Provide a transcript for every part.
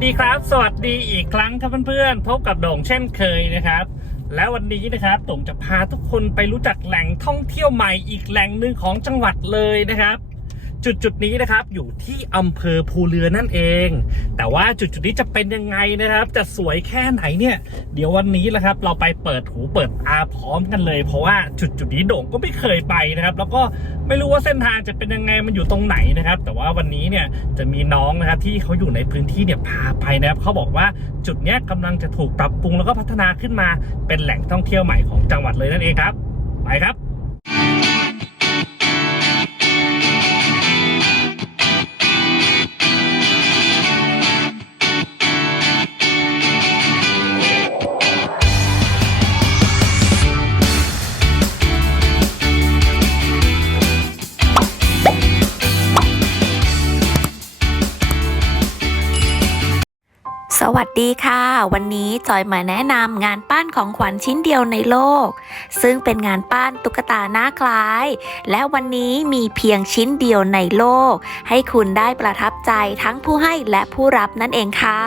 สวัสดีครับ สวัสดีอีกครั้งครับเพื่อนๆ พบกับโด่งเช่นเคยนะครับ แล้ววันนี้นะครับโด่งจะพาทุกคนไปรู้จักแหล่งท่องเที่ยวใหม่อีกแหล่งหนึ่งของจังหวัดเลยนะครับ จุดจุดๆนี้นะครับอยู่ที่อำเภอภูเรือนั่นเอง แต่ว่าจุดจุดๆนี้จะเป็นยังไงนะครับ จะสวยแค่ไหนเนี่ย เดี๋ยววันนี้นะครับ เราไปเปิดหูเปิดตาพร้อมกันเลย เพราะว่าจุดจุดๆนี้โด่งก็ไม่เคยไปนะครับ แล้วก็ไม่รู้ว่าเส้นทางจะเป็นยังไงมันอยู่ตรงไหนนะครับ แต่ว่าวันนี้เนี่ยจะมีน้องนะครับที่เขาอยู่ในพื้นที่เนี่ยพาไปนะครับเขาบอกว่าจุดเนี้ยกำลังจะถูกปรับปรุงแล้วก็พัฒนาขึ้นมาเป็นแหล่งท่องเที่ยวใหม่ของจังหวัดเลยนั่นเองครับ ไปครับ วัสดีค่ะ วันนี้จอยมาแนะนำงานปั้นของขวัญชิ้นเดียวในโลก ซึ่งเป็นงานปั้นตุ๊กตาหน้าคล้าย และวันนี้มีเพียงชิ้นเดียวในโลก ให้คุณได้ประทับใจทั้งผู้ให้และผู้รับนั่นเองค่ะ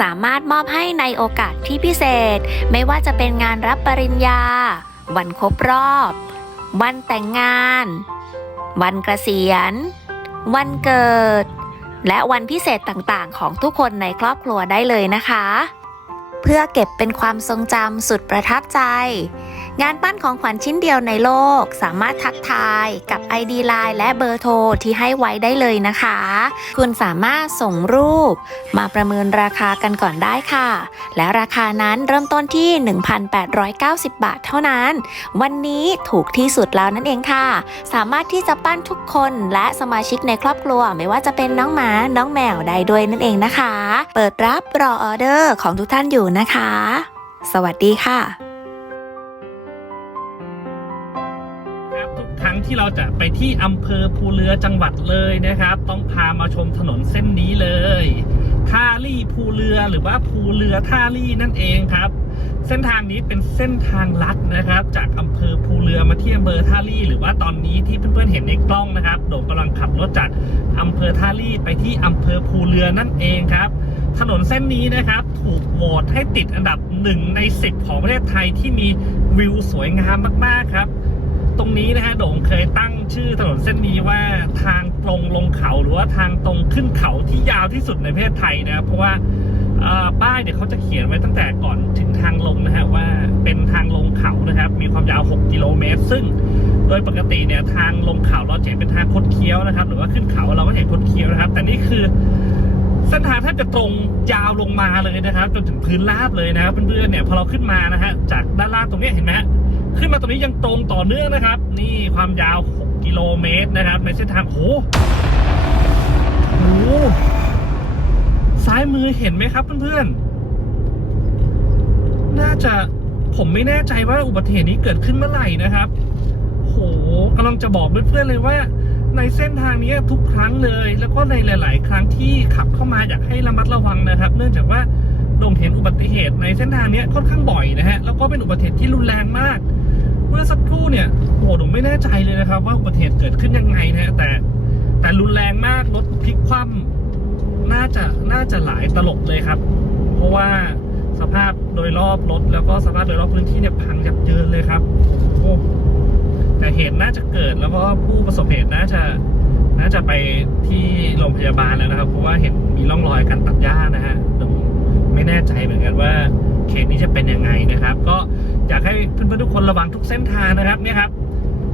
สามารถมอบให้ในโอกาสที่พิเศษ ไม่ว่าจะเป็นงานรับปริญญา วันครบรอบ วันแต่งงาน วันเกษียณ วันเกิด และวันพิเศษต่างๆ ของทุกคนในครอบครัวได้เลยนะคะ เพื่อเก็บเป็นความทรงจำสุดประทับใจ งานปั้นของขวัญชิ้นเดียวในโลก สามารถทักทายกับ ID Line และเบอร์โทรที่ให้ไว้ได้เลยนะคะ คุณสามารถส่งรูป มาประเมินราคากันก่อนได้ค่ะ และราคานั้นเริ่มต้นที่ 1,890 บาทเท่านั้น วันนี้ถูกที่สุดแล้วนั่นเองค่ะ สามารถที่จะปั้นทุกคนและสมาชิกในครอบครัว ไม่ว่าจะเป็นน้องหมา น้องแมวได้ด้วยนั่นเองนะคะ เปิดรับรอออเดอร์ของทุกท่านอยู่นะคะ สวัสดีค่ะ ครับทุกครั้งที่เราจะไปที่อำเภอภูเรือจังหวัดเลยนะครับ ต้องพามาชมถนนเส้นนี้เลยท่าลี่ภูเรือหรือว่าภูเรือท่าลี่นั่นเองครับ เส้นทางนี้เป็นเส้นทางลัดนะครับ จากอำเภอภูเรือมาที่อำเภอท่าลี่หรือว่าตอนนี้ที่เพื่อนๆเห็นในกล้องนะครับโด่งกำลังขับรถจากอำเภอท่าลี่ไปที่อำเภอภูเรือนั่นเองครับ ถนนเส้นนี้นะครับ ถูกโหวตให้ติดอันดับหนึ่งในสิบของประเทศไทยที่มีวิวสวยงามมากๆครับ ตรงนี้นะฮะโด่งเคยตั้งชื่อถนนเส้นนี้ว่าทางตรงลงเขาหรือว่าทางตรงขึ้นเขาที่ยาวที่สุดในประเทศไทยนะครับเพราะว่าป้ายเนี่ยเขาจะเขียนไว้ตั้งแต่ก่อนถึงทางลงนะฮะว่าเป็นทางลงเขานะครับ มีความยาว 6 กิโลเมตร ซึ่งโดยปกติเนี่ยทางลงเขาเราจะเห็นเป็นทางคดเคี้ยวนะครับ หรือว่าขึ้นเขาเราก็เห็นคดเคี้ยวนะครับ แต่นี่คือเส้นทางแทบจะตรงยาวลงมาเลยนะครับจนถึงพื้นราบเลยนะครับเพื่อนๆเนี่ยพอเราขึ้นมานะฮะจากด้านล่างตรงนี้เห็นไหมฮะ ขึ้นมาตรงนี้ยังตรงต่อเนื่องนะครับ นี่ความยาว 6 กิโลเมตรนะครับ ในเส้นทางโหโหซ้ายมือเห็นไหมครับเพื่อนๆ น่าจะผมไม่แน่ใจว่าอุบัติเหตุนี้เกิดขึ้นเมื่อไหร่นะครับโหกำลังจะบอกเพื่อนๆเลยว่าในเส้นทางนี้ทุกครั้งเลย แล้วก็ในหลาย ๆ ครั้งที่ขับเข้ามาอยากให้ระมัดระวังนะครับ เนื่องจากว่าโด่งเห็นอุบัติเหตุในเส้นทางนี้ค่อนข้างบ่อยนะฮะแล้วก็เป็นอุบัติเหตุที่รุนแรงมาก เมื่อสักครู่เนี่ยโอ้โหผมไม่แน่ใจเลยนะครับ ว่าอุบัติเหตุเกิดขึ้นยังไงนะฮะแต่ แต่รุนแรงมากรถพลิกคว่ำน่าจะน่าจะหลายตลบเลยครับ เพราะว่าสภาพโดยรอบรถแล้วก็สภาพโดยรอบพื้นที่เนี่ยพังยับเยินเลยครับโอ้แต่เหตุน่าจะเกิดแล้วก็ผู้ประสบเหตุน่าจะน่าจะไปที่โรงพยาบาลแล้วนะครับ เพราะว่าเห็นมีร่องรอยการตัดหญ้านะฮะไม่แน่ใจเหมือนกันว่าเขตนี้จะเป็นยังไงนะครับ ก็ อยากให้เพื่อนๆทุกคนระวังทุกเส้นทางนะครับเนี่ยครับ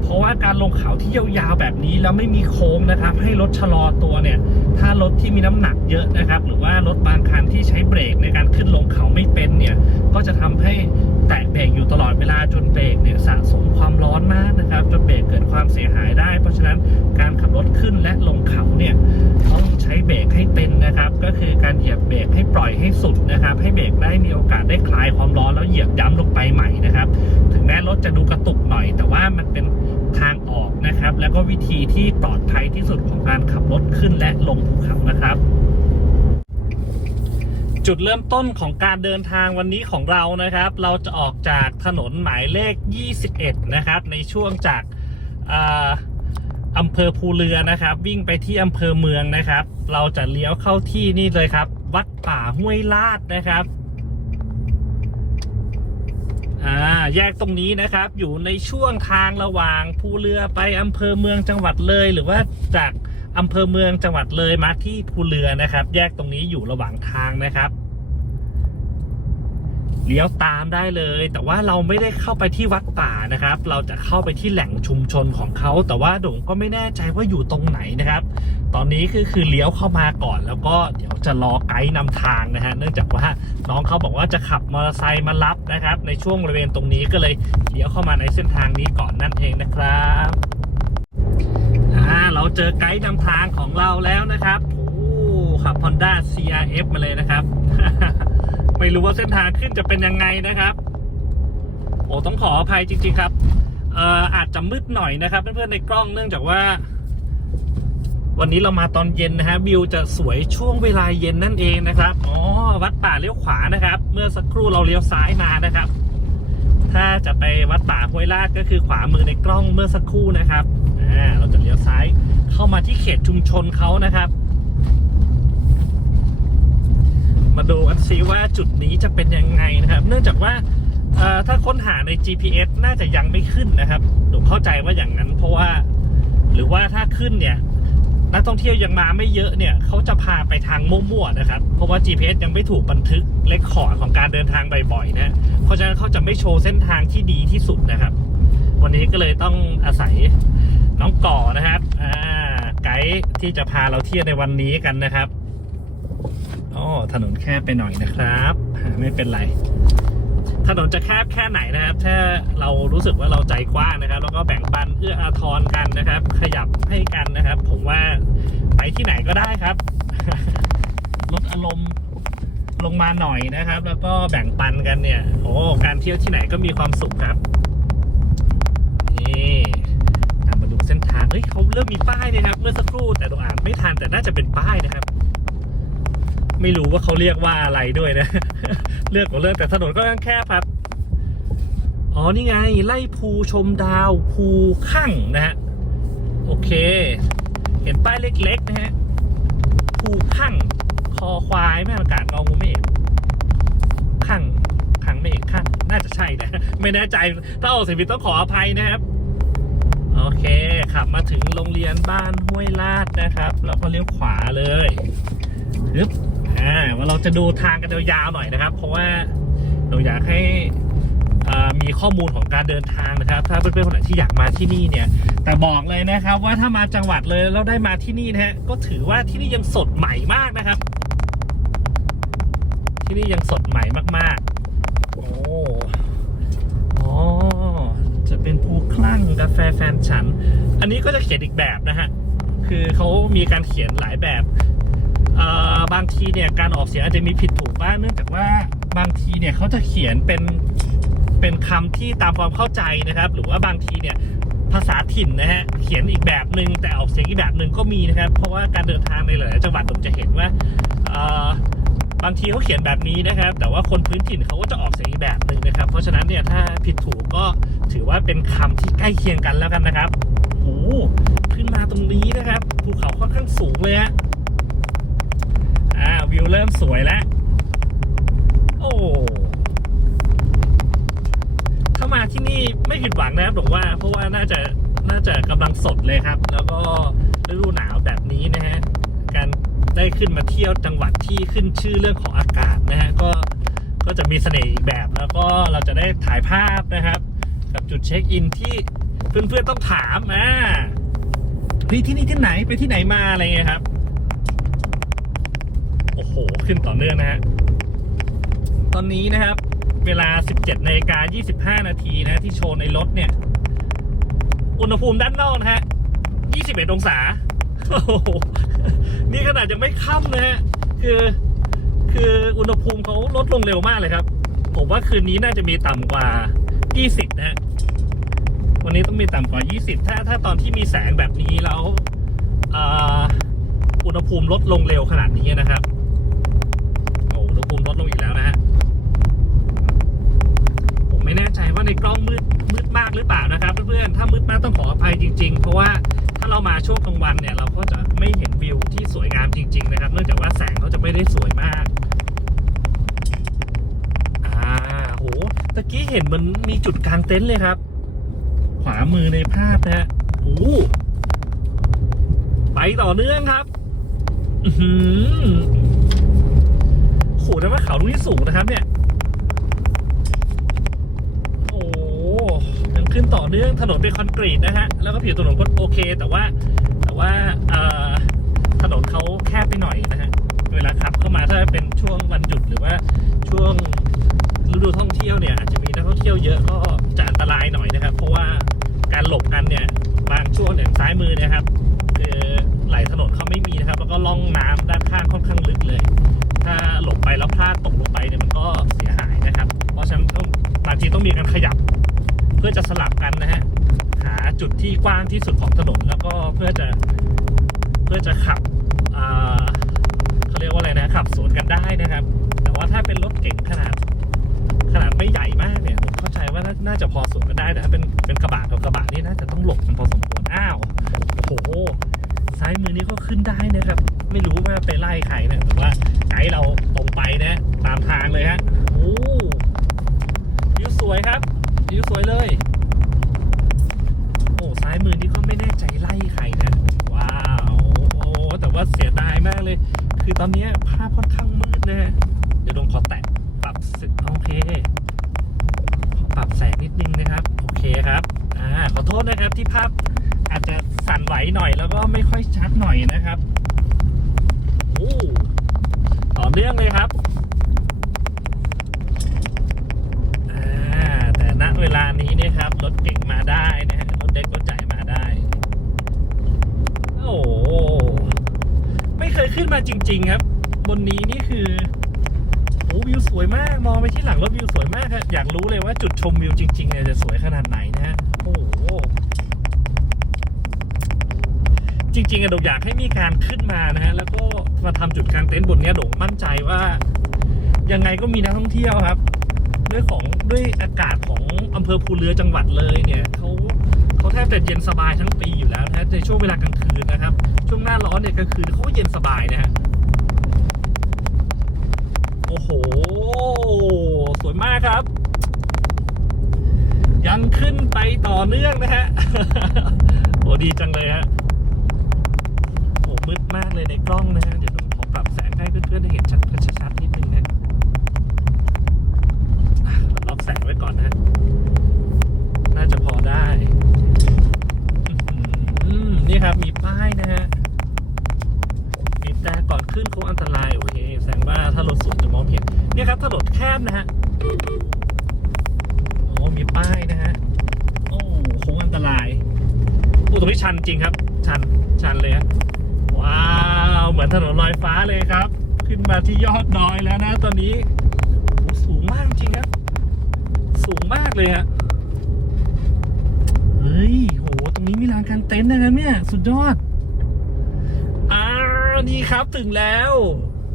เพราะว่าการลงเขาที่ยาวๆแบบนี้แล้วไม่มีโค้งนะครับ ให้รถชะลอตัวเนี่ย ถ้ารถที่มีน้ำหนักเยอะนะครับ หรือว่ารถบางคันที่ใช้เบรกในการขึ้นลงเขาไม่เป็นเนี่ย ก็จะทำให้ แตะเบรกอยู่ตลอดเวลาจนเบรกเนี่ยสะสมความร้อนมากนะครับจนเบรกเกิดความเสียหายได้ เพราะฉะนั้นการขับรถขึ้นและลงเขาเนี่ยต้องใช้เบรกให้เป็นนะครับ ก็คือการเหยียบเบรกให้ปล่อยให้สุดนะครับ ให้เบรกได้มีโอกาสได้คลายความร้อนแล้วเหยียบย้ำลงไปใหม่นะครับ ถึงแม้รถจะดูกระตุกหน่อย แต่ว่ามันเป็นทางออกนะครับ แล้วก็วิธีที่ปลอดภัยที่สุดของการขับรถขึ้นและลงภูเขานะครับ จุดเริ่มต้นของการเดินทางวันนี้ของเรานะครับ เราจะออกจากถนนหมายเลข 21 นะครับ ในช่วงจากอ่าอำเภอภูเรือนะครับ วิ่งไปที่อำเภอเมืองนะครับ เราจะเลี้ยวเข้าที่นี่เลยครับ วัดป่าห้วยลาดนะครับอ่าแยกตรงนี้นะครับอยู่ในช่วงทางระหว่างภูเรือไปอำเภอเมืองจังหวัดเลยหรือว่าจาก อำเภอเมืองจังหวัดเลยมาที่ภูเรือนะครับ แยกตรงนี้อยู่ระหว่างทางนะครับเลี้ยวตามได้เลย แต่ว่าเราไม่ได้เข้าไปที่วัดป่านะครับ เราจะเข้าไปที่แหล่งชุมชนของเขา แต่ว่าดงก็ไม่แน่ใจว่าอยู่ตรงไหนนะครับ ตอนนี้คือคือเลี้ยวเข้ามาก่อน แล้วก็เดี๋ยวจะรอไกด์นำทางนะฮะเนื่องจากว่าน้องเขาบอกว่าจะขับมอเตอร์ไซค์มารับนะครับ ในช่วงบริเวณตรงนี้ก็เลยเลี้ยวเข้ามาในเส้นทางนี้ก่อนนั่นเองนะครับ อ่าเราเจอไกด์นำทางของเราแล้วนะครับโอ้ขับ Honda CRF มาเลยนะครับ ไม่รู้ว่าเส้นทางขึ้นจะเป็นยังไงนะครับ โอ้ต้องขออภัยจริง ๆ ครับเอ่ออาจจะมืดหน่อยนะครับเพื่อนๆในกล้องเนื่องจากว่า วันนี้เรามาตอนเย็นนะฮะวิวจะสวยช่วงเวลาเย็นนั่นเองนะครับอ๋อวัดป่าเลี้ยวขวานะครับ เมื่อสักครู่เราเลี้ยวซ้ายมานะครับ ถ้าจะไปวัดป่าห้วยลาดก็คือขวามือในกล้องเมื่อสักครู่นะครับ อ่าเราจะเลี้ยวซ้ายเข้ามาที่เขตชุมชนเขานะครับ มาดูกันซิว่าจุดนี้จะเป็นยังไงนะครับ เนื่องจากว่าถ้าค้นหาใน GPS น่าจะยังไม่ขึ้นนะครับหนูเข้าใจว่าอย่างนั้นเพราะว่า หรือว่าถ้าขึ้นเนี่ยนักท่องเที่ยวยังมาไม่เยอะเนี่ยเขาจะพาไปทางมั่วๆนะครับ เพราะว่า GPS ยังไม่ถูกบันทึกเลคคอร์ดของการเดินทางบ่อยๆนะเพราะฉะนั้นเขาจะไม่โชว์เส้นทางที่ดีที่สุดนะครับ วันนี้ก็เลยต้องอาศัย น้องก่อนะครับ อ่า ไกด์ที่จะพาเราเที่ยวในวันนี้กันนะครับอ๋อถนนแคบไปหน่อยนะครับไม่เป็นไร ถนนจะแคบแค่ไหนนะครับ ถ้าเรารู้สึกว่าเราใจกว้างนะครับ แล้วก็แบ่งปันเอื้ออาทรกันนะครับ ขยับให้กันนะครับ ผมว่าไปที่ไหนก็ได้ครับ ลดอารมณ์ลงมาหน่อยนะครับ แล้วก็แบ่งปันกันเนี่ย โอ้ การเที่ยวที่ไหนก็มีความสุขครับ นี่ตามมาดู เส้นทางเฮ้ยเขาเริ่มมีป้ายเลยครับ เมื่อสักครู่แต่ตรงอ่านไม่ทันแต่น่าจะเป็นป้ายนะครับ ไม่รู้ว่าเขาเรียกว่าอะไรด้วยนะ เลือกของเรื่องแต่ถนนก็ยังแคบครับอ๋อนี่ไง ไล่ภูชมดาวภูข้างนะฮะโอเค เห็นป้ายเล็กๆนะฮะภูข้างคอควายแม่อากาศงองูไม่เอกข้างข้างไม่เอกข้างน่าจะใช่นะไม่แน่ใจถ้าออกเสียงผิดต้องขออภัยนะครับ โอเคขับมาถึงโรงเรียนบ้านห้วยลาดนะครับ แล้วก็เลี้ยวขวาเลยปึ๊บอ่าว่าเราจะดูทางกันยาวๆหน่อยนะครับ เพราะว่าเราอยากให้มีข้อมูลของการเดินทางนะครับ ถ้าเพื่อนๆคนไหนที่อยากมาที่นี่เนี่ย แต่บอกเลยนะครับ ว่าถ้ามาจังหวัดเลยแล้วได้มาที่นี่นะฮะก็ถือว่าที่นี่ยังสดใหม่มากนะครับ ที่นี่ยังสดใหม่มากๆ โอ้ เป็นภูคลั่งกาแฟแฟนฉัน อันนี้ก็จะเขียนอีกแบบนะฮะ คือเขามีการเขียนหลายแบบบางทีเนี่ยการออกเสียงอาจจะมีผิดถูกบ้างเนื่องจากว่าบางทีเนี่ยเขาจะเขียนเป็นเป็นคำที่ตามความเข้าใจนะครับ หรือว่าบางทีเนี่ยภาษาถิ่นนะฮะเขียนอีกแบบหนึ่งแต่ออกเสียงอีกแบบหนึ่งก็มีนะครับ เพราะว่าการเดินทางในหลายจังหวัดผมจะเห็นว่า บางทีเขาเขียนแบบนี้นะครับ แต่ว่าคนพื้นถิ่นเขาก็จะออกเสียงอีกแบบหนึ่งนะครับ เพราะฉะนั้นเนี่ยถ้าผิดถูกก็ถือว่าเป็นคำที่ใกล้เคียงกันแล้วกันนะครับโอ้ขึ้นมาตรงนี้นะครับภูเขาค่อนข้างสูงเลยฮะอ่าวิวเริ่มสวยแล้วโอ้ถ้ามาที่นี่ไม่ผิดหวังนะครับผมว่าเพราะว่าน่าจะน่าจะกำลังสดเลยครับ แล้วก็ฤดูหนาวแบบนี้นะฮะ ได้ขึ้นมาเที่ยวจังหวัดที่ขึ้นชื่อเรื่องของอากาศนะฮะก็ก็จะมีเสน่ห์อีกแบบแล้วก็เราจะได้ถ่ายภาพนะครับ กับจุดเช็คอินที่เพื่อนๆต้องถามอ่าเฮ้ยที่นี่ที่ไหนไปที่ไหนมาอะไรเงี้ยครับ โอ้โห ขึ้นต่อเนื่องนะฮะตอนนี้นะครับ เวลา 17นาฬิกา25 นาทีนะที่โชว์ในรถเนี่ย อุณหภูมิด้านนอกนะฮะ 21 องศา นี่ขนาดยังไม่ค่ำนะฮะ คือ คืออุณหภูมิเขาลดลงเร็วมากเลยครับ ผมว่าคืนนี้น่าจะมีต่ำกว่า 20 นะฮะ วันนี้ต้องมีต่ำกว่า 20 ถ้า ถ้าตอนที่มีแสงแบบนี้แล้วอุณหภูมิลดลงเร็วขนาดนี้นะครับโอ้อุณหภูมิลดลงอีกแล้วนะฮะ ผมไม่แน่ใจว่าในกล้องมืดมืดมากหรือเปล่านะครับเพื่อนๆ ถ้ามืดมากต้องขออภัยจริง ๆ เพราะว่า ถ้าเรามาช่วงกลางวันเนี่ยเราก็จะไม่เห็นวิวที่สวยงามจริง ๆ นะครับ เนื่องจากว่าแสงเขาจะไม่ได้สวยมาก อ่าโหตะกี้เห็นมันมีจุดกลางเต็นท์เลยครับ ขวามือในภาพนะฮะโอ้ไปต่อเนื่องครับ อือโหแต่ว่าเขาตรงนี้สูงนะครับเนี่ย โอ้โหยัง ขึ้นต่อเนื่องถนนเป็นคอนกรีตนะฮะ แล้วก็ผิวถนนก็โอเค แต่ว่าแต่ว่าถนนเขาแคบไปหน่อยนะฮะ เวลาขับเข้ามาถ้าเป็นช่วงวันหยุดหรือว่าช่วงฤดูท่องเที่ยวเนี่ยอาจจะมีนักท่องเที่ยวเยอะก็จะอันตรายหน่อยนะครับ เพราะว่าการหลบกันเนี่ยบางช่วงอย่างซ้ายมือนะครับ พื่อจะเพื่อจะขับเขาเรียกว่าอะไรนะขับสวนกันได้นะครับ แต่ว่าถ้าเป็นรถเก๋งขนาด ขนาดไม่ใหญ่มากเนี่ยผมเข้าใจว่าน่านาจะพอสวนกันได้แต่ถ้าเป็นเป็นกระบะกับกระบะนี่น่าจะต้องหลบกันพอสมควรอ้าวโอ้โหซ้ายมือนี้ก็ขึ้นได้นะครับ ไม่รู้ว่าไปไล่ใครนะแต่ว่าไกด์เราตรงไปนะ ตามทางเลยฮะโอ้วิวสวยครับวิวสวยเลยายมือนี่ก็ไม่แน่ใจไล่ใครนะ ว้าว โอ้แต่ว่าเสียดายมากเลย คือตอนนี้ภาพค่อนข้างมืดนะฮะเดี๋ยวลงขอแตะปรับสึโอเคขอปรับแสงนิดนึงนะครับ โอเคครับอ่าขอโทษนะครับที่ภาพอาจจะสั่นไหวหน่อยแล้วก็ไม่ค่อยชัดหน่อยนะครับโอ้ต่อเนื่องเลยครับอ่าแต่ณเวลานี้เนี่ยครับรถเก่งมาได้นะฮะรถเด็กรถใหญ่มาได้ โอ้โหไม่เคยขึ้นมาจริง ๆ ครับ บนนี้นี่คือโอ้วิวสวยมาก มองไปที่หลัง รถวิวสวยมากครับอยากรู้เลยว่าจุดชมวิวจริงๆเนี่ยจะสวยขนาดไหนนะฮะโอ้โหจริงๆอะโดงอยากให้มีการขึ้นมานะฮะแล้วก็มาทำจุดกลางเต็นท์บนเนี้ยโด่งมั่นใจว่า ยังไงก็มีนักท่องเที่ยวครับ ด้วยของด้วยอากาศของอำเภอภูเรือจังหวัดเลยเนี่ยเขาเขาแทบจะเย็นสบายทั้งปีอยู่แล้วนะฮะในช่วงเวลากลางคืนนะครับ ช่วงหน้าร้อนเนี่ยกลางคืนเขาก็เย็นสบายนะฮะโอ้โห สวยมากครับ ยังขึ้นไปต่อเนื่องนะฮะโอ้ดีจังเลยฮะโอ้มืดมากเลยในกล้องนะฮะเดี๋ยวผมขอปรับแสงให้เพื่อนๆได้เห็นชัดชัดๆนิดนึงนะล็อกแสงไว้ก่อนนะฮะน่าจะพอได้ อืมนี่ครับมีป้ายนะฮะบีบแต่ก่อนขึ้นโค้งอันตรายโอเคแสดงว่าถ้ารถสวนจะมองไม่เห็นเนี่ยครับถนนแคบนะฮะโอ้มีป้ายนะฮะโอ้โค้งอันตรายโอ้ตรงนี้ชันจริงครับ ชันชันเลยฮะว้าวเหมือนถนนลอยฟ้าเลยครับ ขึ้นมา ที่ยอดดอยแล้วนะ ตอนนี้สูงมากจริงครับ สูงมากเลยฮะเฮ้ยโหตรงนี้มีลานกางเต็นท์นะครับเนี่ย สุดยอดอ่านี่ครับถึงแล้ว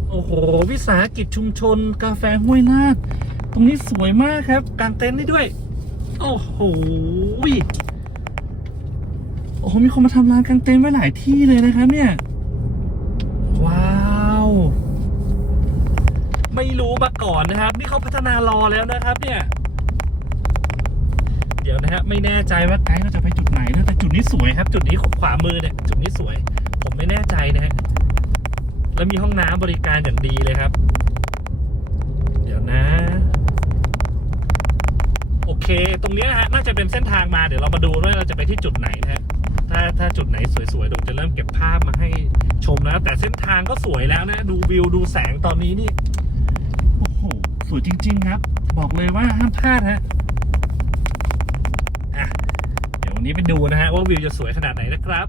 โอ้โห วิสาหกิจชุมชน กาแฟห้วยลาดตรงนี้สวยมากครับกางเต็นท์ได้ด้วย โอ้โหโอ้โหมีคนมาทำร้านกางเต็นท์ไว้หลายที่เลยนะครับเนี่ย ว้าว ไม่รู้มาก่อนนะครับ นี่เขาพัฒนารอแล้วนะครับ เนี่ย เดี๋ยวนะฮะไม่แน่ใจว่าไกด์เราจะไปจุดไหนนะแต่จุดนี้สวยครับ จุดนี้ขวามือเนี่ย จุดนี้สวย ผมไม่แน่ใจนะฮะแล้วมีห้องน้ำบริการอย่างดีเลยครับ เดี๋ยวนะ โอเค ตรงนี้นะฮะน่าจะเป็นเส้นทางมาเดี๋ยวเรามาดูว่าเราจะไปที่จุดไหนนะฮะถ้าถ้าจุดไหนสวยๆเดี๋ยวจะเริ่มเก็บภาพมาให้ชมนะแต่เส้นทางก็สวยแล้วนะ ดูวิวดูแสงตอนนี้นี่ สวยจริง ๆ ครับ บอกเลยว่าห้ามพลาดฮะเดี๋ยววันนี้ไปดูนะฮะว่าวิวจะสวยขนาดไหนนะครับ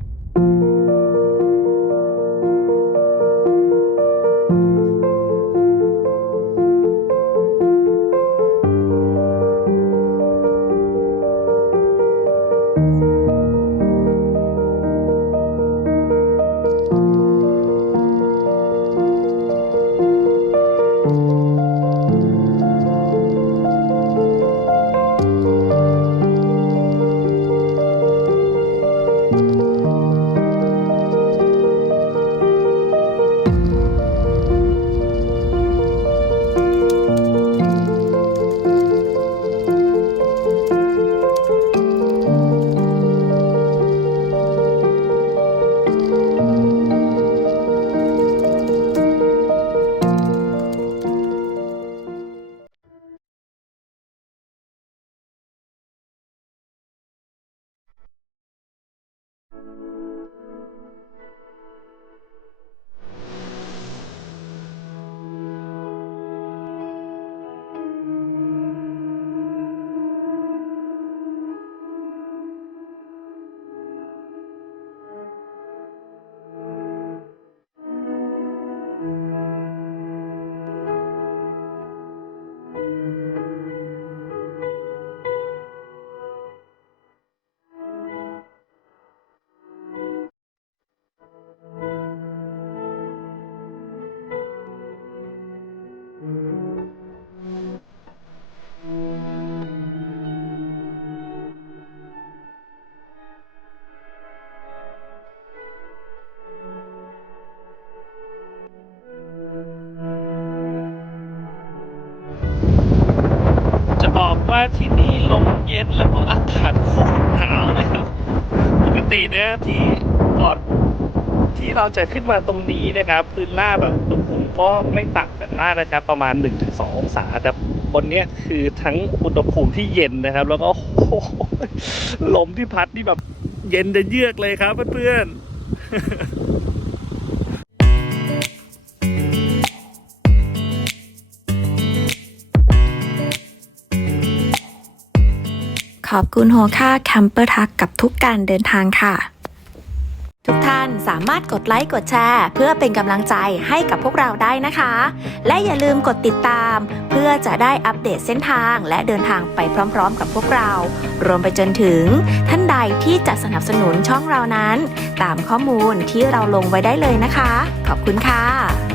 นแล้วก็อากาศโคตรหนาวนะครับ ปกติเนี่ยที่ก่อนที่เราจะขึ้นมาตรงนี้นะครับ พื้นราแบบอุณหภูมิก็ไม่ต่างกันมากนะครับ ประมาณ 1-2 องศาแต่บนเนี้ยคือทั้งอุณหภูมิที่เย็นนะครับ แล้วก็ลมที่พัดนี่แบบเย็นจะเยือกเลยครับเพื่อนๆ ขอบคุณโฮค่าแคมเปอร์ทักกับทุกการเดินทางค่ะ ทุกท่านสามารถกดไลค์กดแชร์ เพื่อเป็นกำลังใจให้กับพวกเราได้นะคะ และอย่าลืมกดติดตาม เพื่อจะได้อัปเดตเส้นทางและเดินทางไปพร้อมๆ กับพวกเรา รวมไปจนถึงท่านใดที่จะสนับสนุนช่องเรานั้น ตามข้อมูลที่เราลงไว้ได้เลยนะคะ ขอบคุณค่ะ